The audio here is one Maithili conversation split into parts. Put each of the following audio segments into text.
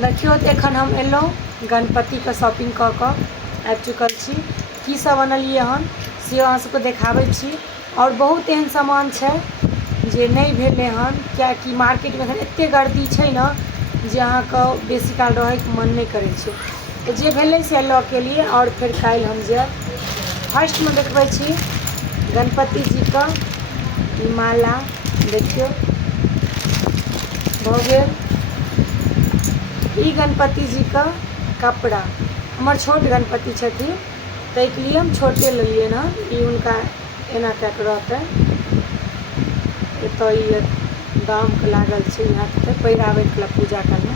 देखियो तो एखन हम एलहुँ गणपति के शॉपिंग कऽ कऽ आबि चुकल छी। की सब अनलियै हन से अहाँ सबके देखाबै छी। और बहुत एहन सामान छै जे नहीं भेलै हन, कियाकि मार्केट में एखन एते गर्दी छै न जे अहाँके बेसी काल रहैके मन नहीं करै छै। तो जे भेलै से लऽ के लिए और फिर काल्हि हम जायब। फर्स्ट में देखबै छी गणपति जी का माला। देखियो भऽ गेल ई गणपति जी का कपड़ा। हमर छोट गणपति छथिन ताहिके लिए हम छोटे लेलिए ना। ई उनका एना कऽ के रहतै, एतऽ ई दाम के लागल छै, यहाँ के पहिराबैके लिए पूजा करना।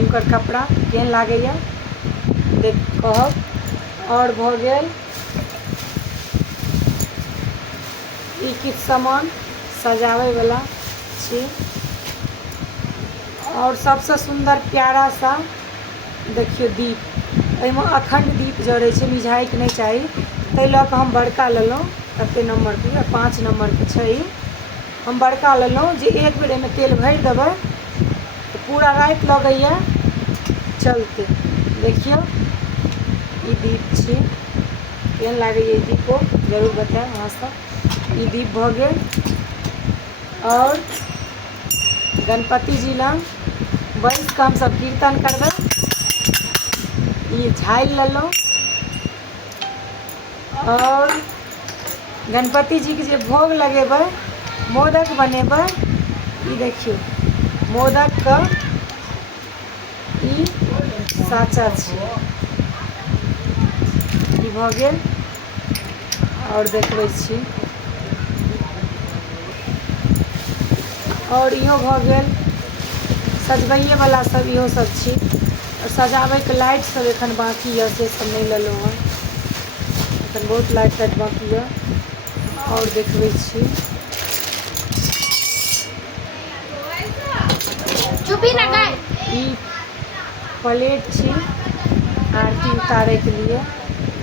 इनकर कपड़ा केहन लागैया देख कहब। और भऽ गेल ई किछु सामान सजाबै वाला छी। और सबसे सुंदर प्यारा सा देखियो दीप। एहिमे अखंड दीप जड़ै छै, मिझाइके नहीं चाही, ताहि लऽ कऽ हम बड़का लेलहुँ। कतेक नम्बरके 5 नम्बरके छै ई। हम बड़का लेलहुँ जे एक बेर एहिमे तेल भरि देबै तऽ पूरा राति लगैया चलते। देखियो ई दीप छी, केहन लागैया ई दीपो जरूर बताएब अहाँ सब। ई दीप भऽ गेल। और गणपति जी लग बैस कऽ हम सब कीर्तन करबै। ई झालि लेलहुँ। और गणपति जी के जे भोग लगेबै, मोदक बनेबै। ई देखियो मोदक का ई साँचा छै। ई भऽ गेल। और देखबै छी और इहो भऽ गेल सजबैये वाला सब, इहो सब छी। और सजाबै के लाइट सब एखन बाकी है, से सब नहीं लेलहुँ हन। एखन बहुत लाइट टाइट बाकी है। और देखबै छी ई प्लेट छी आरती उतारे के लिए।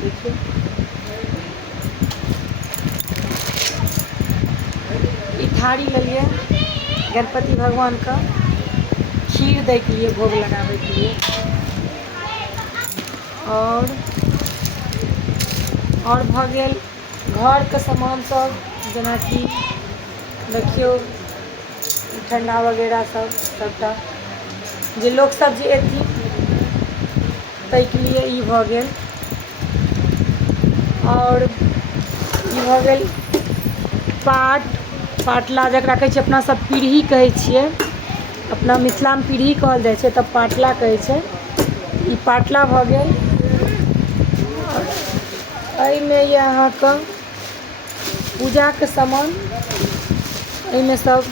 देखिए ई थारी लेलिए गणपति भगवान का खीर दै के लिए, भोग लगाबै के लिए। और भऽ गेल घर के सामान सब, जेना कि देखियो ठंडा वगैरह सब सबटा जे लोग सब जे एथिन ताहि के लिए ई भऽ गेल। और ई भऽ गेल पाटला, जकरा कहै छै अपना सब पीढ़ी कहै छियै। अपना मिथिला में पीढ़ी कहल जाइ छै, तब पाटला कहै छै। ई पाटला भऽ गेल। एहिमे ये अहाँके पूजा के सामान। एहिमे सब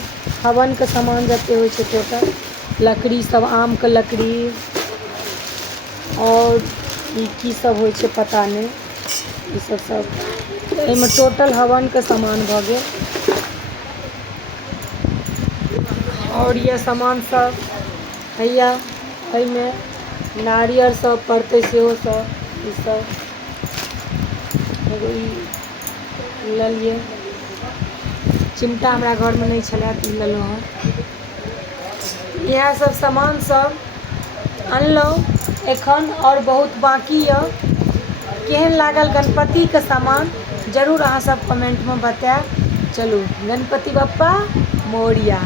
हवन के सामान जते होइ छै टोटल, लकड़ी सब, आम के लकड़ी। और ई की सब होइ छै पता नहीं, ई सब एहिमे टोटल हवन के सामान भऽ गेल। और ये सामान सब हैया एहिमे नारियल सब पड़तै, सेहो सब। ई सब एगो ई लेलिए। चिमटा हमरा घर में नहीं छलै तऽ ई लेलहुँ हन। इएह सब सामान सब अनलहुँ एखन, और बहुत बाकी है। केहन लागल गणपति के सामान जरूर अहाँ सब कमेंट में बताएब। चलू गणपति बप्पा मोरिया।